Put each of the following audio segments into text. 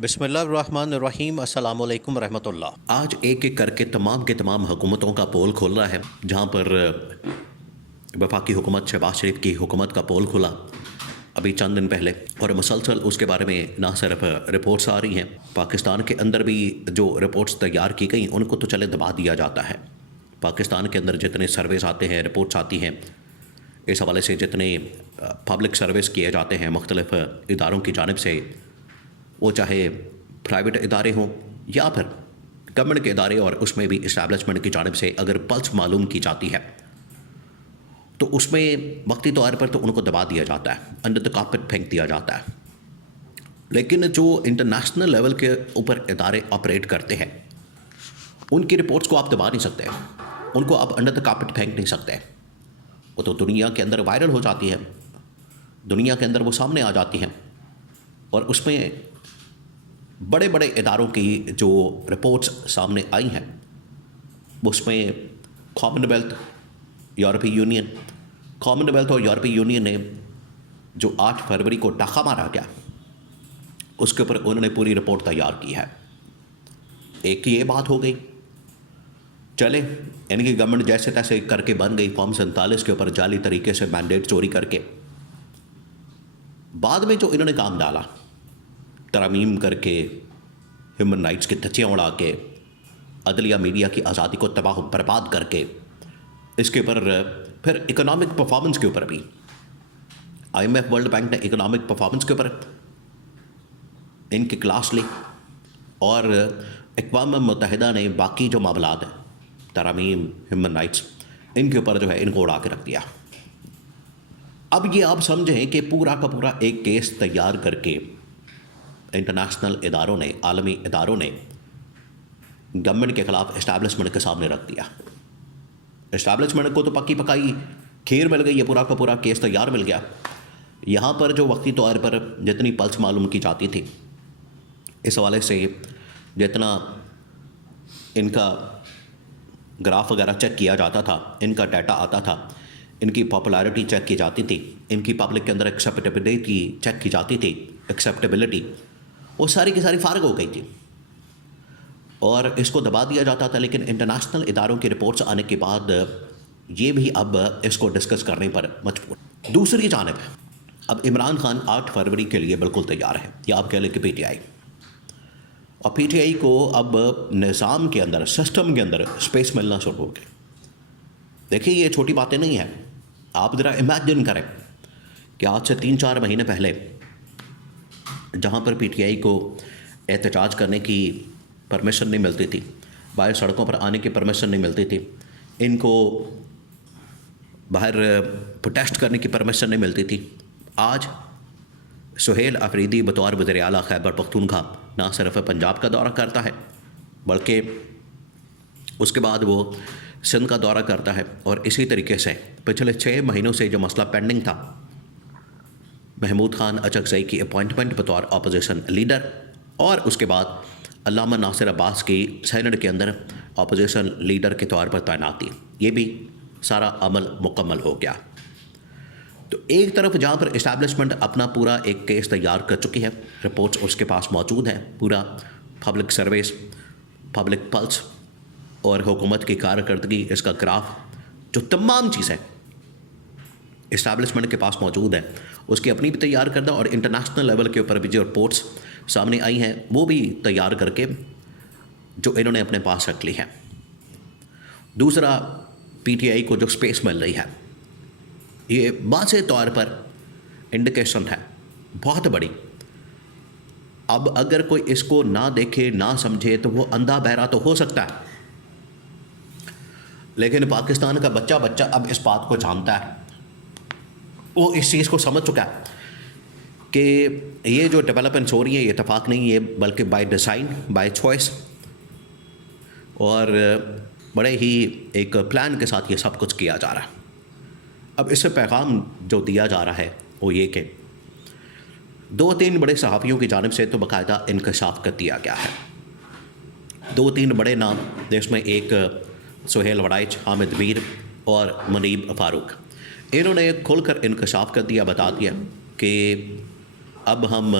बिस्मिल्लाहिर्रहमानिर्रहीम अस्सलाम वालेकुम रहमतुल्लाह। आज एक एक करके तमाम के तमाम हुकूमतों का पोल खुल रहा है। जहाँ पर वफाकी हुकूमत शहबाज शरीफ की हुकूमत का पोल खुला अभी चंद दिन पहले, और मुसलसल उसके बारे में ना सिर्फ रिपोर्ट्स आ रही हैं, पाकिस्तान के अंदर भी जो रिपोर्ट्स तैयार की गई उनको तो चले दबा दिया जाता है। पाकिस्तान के अंदर जितने सर्वेस आते हैं, रिपोर्ट्स आती हैं, इस हवाले से जितने पब्लिक सर्विस किए जाते हैं मुख्तलिफ इदारों की जानिब से, वो चाहे प्राइवेट इदारे हों या फिर गवर्नमेंट के इदारे, और उसमें भी इस्टेब्लिशमेंट की जानिब से अगर पल्स मालूम की जाती है तो उसमें वक्ती तौर पर तो उनको दबा दिया जाता है, अंडर द कारपेट फेंक दिया जाता है। लेकिन जो इंटरनेशनल लेवल के ऊपर इदारे ऑपरेट करते हैं उनकी रिपोर्ट्स को आप दबा नहीं सकते, उनको आप अंडर द कारपेट फेंक नहीं सकते। वो तो दुनिया के अंदर वायरल हो जाती है, दुनिया के अंदर वो सामने आ जाती हैं, और उसमें बड़े बड़े इदारों की जो रिपोर्ट्स सामने आई हैं उसमें कॉमनवेल्थ, यूरोपीय यूनियन, कॉमनवेल्थ और यूरोपीय यूनियन ने जो 8 फरवरी को टाका मारा गया उसके ऊपर उन्होंने पूरी रिपोर्ट तैयार की है। एक ये बात हो गई, चले इनकी गवर्नमेंट जैसे तैसे करके बन गई फॉर्म 47 के ऊपर जाली तरीके से मैंडेट चोरी करके। बाद में जो इन्होंने काम डाला, तरमीम करके, ह्यूमन राइट्स की धज्जियाँ उड़ा के, अदलिया मीडिया की आज़ादी को तबाह बर्बाद करके, इसके ऊपर फिर इकोनॉमिक परफॉर्मेंस के ऊपर भी IMF वर्ल्ड बैंक ने इकोनॉमिक परफॉर्मेंस के ऊपर इनकी क्लास ली, और अक़वाम मुत्तहिदा ने बाकी जो मामलात हैं, तरमीम, ह्यूमन राइट्स, इनके ऊपर जो है इनको उड़ा के रख दिया। अब ये आप समझें कि पूरा का पूरा एक केस तैयार करके इंटरनेशनल इदारों ने, आलमी इदारों ने गवर्नमेंट के ख़िलाफ़ इस्टेब्लिशमेंट के सामने रख दिया। इस्टेब्लिशमेंट को तो पक्की पकाई खीर मिल गई, ये पूरा का पूरा केस तैयार मिल गया। यहाँ पर जो वक्ती तौर पर जितनी पल्स मालूम की जाती थी, इस हवाले से जितना इनका ग्राफ वगैरह चेक किया जाता था, इनका डाटा आता था, इनकी पॉपुलैरिटी चेक की जाती थी, इनकी पब्लिक के अंदर एक्सेप्टेबिलिटी चेक की जाती थी, एक्सेप्टेबिलिटी वो सारी की सारी फारग हो गई थी और इसको दबा दिया जाता था। लेकिन इंटरनेशनल इदारों की रिपोर्ट्स आने के बाद ये भी अब इसको डिस्कस करने पर मजबूर। दूसरी जानिब अब इमरान खान 8 फरवरी के लिए बिल्कुल तैयार है, या आप कह लें कि PTI, और PTI को अब निज़ाम के अंदर, सिस्टम के अंदर स्पेस मिलना शुरू हो गया। देखिए ये छोटी बातें नहीं हैं। आप ज़रा इमेजिन करें कि आज से 3-4 महीने पहले जहाँ पर PTI को एहतजाज करने की परमिशन नहीं मिलती थी, बाहर सड़कों पर आने की परमिशन नहीं मिलती थी, इनको बाहर प्रोटेस्ट करने की परमिशन नहीं मिलती थी, आज सुहेल अफरीदी बतौर वज़ीर आला खैबर पख्तूनख्वा ना सिर्फ पंजाब का दौरा करता है बल्कि उसके बाद वो सिंध का दौरा करता है। और इसी तरीके से पिछले 6 महीनों से जो मसला पेंडिंग था, महमूद खान अचकज़ई की अपॉइंटमेंट बतौर अपोजिशन लीडर, और उसके बाद अल्लामा नासिर अब्बास की सेनेट के अंदर अपोजिशन लीडर के तौर पर तैनाती, ये भी सारा अमल मुकम्मल हो गया। तो एक तरफ जहाँ पर इस्टेब्लिशमेंट अपना पूरा एक केस तैयार कर चुकी है, रिपोर्ट्स उसके पास मौजूद हैं, पूरा पब्लिक सर्विस, पब्लिक पल्स और हुकूमत की कारकर्दगी, इसका ग्राफ, जो तमाम चीज़ें इस्टेब्लिशमेंट के पास मौजूद है, उसकी अपनी भी तैयार करना, और इंटरनेशनल लेवल के ऊपर भी जो रिपोर्ट्स सामने आई हैं वो भी तैयार करके जो इन्होंने अपने पास रख ली है। दूसरा, PTI को जो स्पेस मिल रही है, ये वाज़ेह तौर पर इंडिकेशन है बहुत बड़ी। अब अगर कोई इसको ना देखे, ना समझे, तो वो अंधा बहरा तो हो सकता है, लेकिन पाकिस्तान का बच्चा बच्चा अब इस बात को जानता है, वो इस चीज़ को समझ चुका है कि ये जो डेवलपमेंट्स हो रही है ये इत्तेफाक नहीं है, बल्कि बाय डिज़ाइन, बाय चॉइस, और बड़े ही एक प्लान के साथ ये सब कुछ किया जा रहा है। अब इससे पैगाम जो दिया जा रहा है वो ये कि 2-3 बड़े सहाफ़ियों की जानिब से तो बाकायदा इंकशाफ कर दिया गया है। 2-3 बड़े नाम, जिसमें एक सुहेल वड़ाइच, हामिद मीर और मुनीब फ़ारूक, इन्होंने खुलकर इंकशाफ कर दिया, बता दिया कि अब हम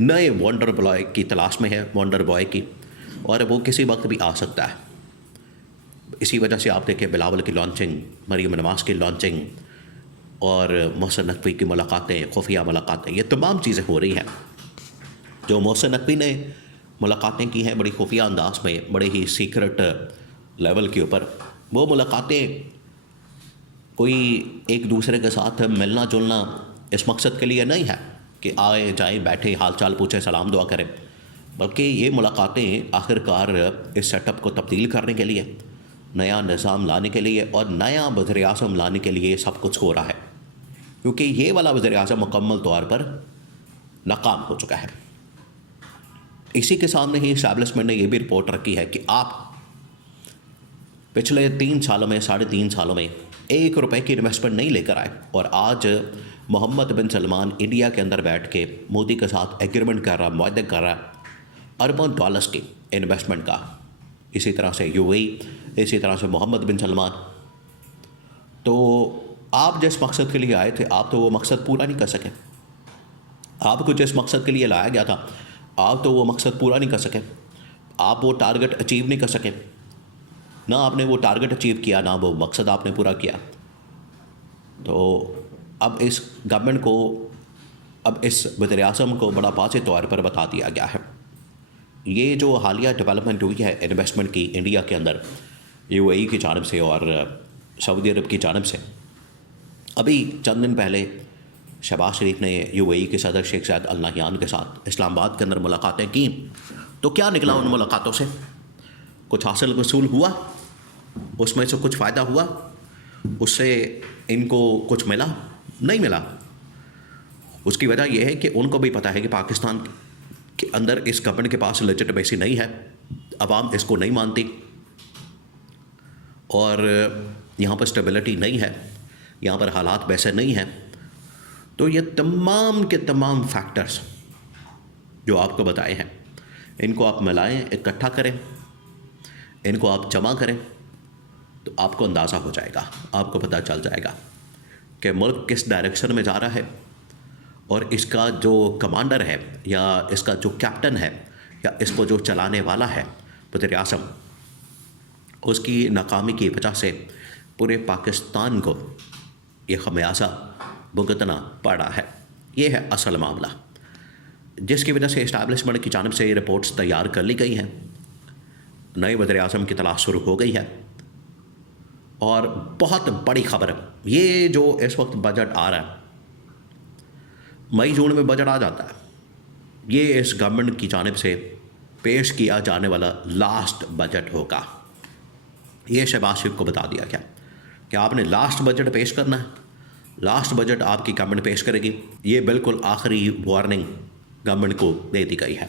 नए वंडर बॉय की तलाश में है, वंडर बॉय की, और वो किसी वक्त भी आ सकता है। इसी वजह से आप देखिए बिलावल की लॉन्चिंग, मरीम नवाज़ की लॉन्चिंग और मोहसिन नकवी की मुलाकातें, खुफिया मुलाकातें, ये तमाम चीज़ें हो रही हैं। जो मोहसिन नकवी ने मुलाकातें की हैं बड़ी खुफिया अंदाज में, बड़े ही सीक्रेट लेवल के ऊपर, वो मुलाकातें कोई एक दूसरे के साथ मिलना जुलना इस मकसद के लिए नहीं है कि आए जाएं बैठे हाल चाल पूछें सलाम दुआ करें, बल्कि ये मुलाकातें आखिरकार इस सेटअप को तब्दील करने के लिए, नया निज़ाम लाने के लिए और नया वज़ीर आज़म लाने के लिए सब कुछ हो रहा है। क्योंकि ये वाला वज़ीर आज़म मुकम्मल तौर पर नाकाम हो चुका है। इसी के सामने ही इस्टेब्लिशमेंट ने यह भी रिपोर्ट रखी है कि आप पिछले 3 सालों में, 3.5 सालों में ₹1 की इन्वेस्टमेंट नहीं लेकर आए, और आज मोहम्मद बिन सलमान इंडिया के अंदर बैठ के मोदी के साथ एग्रीमेंट कर रहा, मुआहदा कर रहा है अरबों डॉलर्स की इन्वेस्टमेंट का। इसी तरह से यूएई, इसी तरह से मोहम्मद बिन सलमान। तो आप जिस मकसद के लिए आए थे, आप तो वो मकसद पूरा नहीं कर सके। आपको जिस मकसद के लिए लाया गया था, आप तो वो मकसद पूरा नहीं कर सके। आप वो टारगेट अचीव नहीं कर सके। ना आपने वो टारगेट अचीव किया, ना वो मकसद आपने पूरा किया। तो अब इस गवर्नमेंट को, अब इस वज़ीर आज़म को बड़ा वाज़ेह तौर पर बता दिया गया है। ये जो हालिया डेवलपमेंट हुई है इन्वेस्टमेंट की इंडिया के अंदर, यूएई की जानिब से और सऊदी अरब की जानिब से, अभी चंद दिन पहले शहबाज शरीफ ने यूएई के सदर शेख ज़ायद अल नहयान के साथ इस्लामाबाद के अंदर मुलाकातें की। तो क्या निकला उन मुलाकातों से? कुछ हासिल वसूल हुआ? उसमें से कुछ फ़ायदा हुआ? उससे इनको कुछ मिला? नहीं मिला। उसकी वजह यह है कि उनको भी पता है कि पाकिस्तान के अंदर इस गवर्नमेंट के पास लेजिटिमेसी नहीं है, अवाम इसको नहीं मानती, और यहाँ पर स्टेबिलिटी नहीं है, यहाँ पर हालात वैसे नहीं हैं। तो ये तमाम के तमाम फैक्टर्स जो आपको बताए हैं, इनको आप मिलाएं, इकट्ठा करें, इनको आप जमा करें, तो आपको अंदाज़ा हो जाएगा, आपको पता चल जाएगा कि मुल्क किस डायरेक्शन में जा रहा है, और इसका जो कमांडर है या इसका जो कैप्टन है या इसको जो चलाने वाला है वज़ीर आज़म, उसकी नाकामी की वजह से पूरे पाकिस्तान को ये खमियाजा भुगतना पड़ा है। ये है असल मामला, जिसकी वजह से इस्टेब्लिशमेंट की जानिब से ये रिपोर्ट्स तैयार कर ली गई हैं। नए वज़ीर आज़म की तलाश शुरू हो गई है, और बहुत बड़ी खबर, ये जो इस वक्त बजट आ रहा है, मई जून में बजट आ जाता है, ये इस गवर्नमेंट की जानिब से पेश किया जाने वाला लास्ट बजट होगा। ये शहबाज शरीफ को बता दिया गया कि आपने लास्ट बजट पेश करना है, लास्ट बजट आपकी गवर्नमेंट पेश करेगी। ये बिल्कुल आखिरी वार्निंग गवर्नमेंट को दे दी गई है।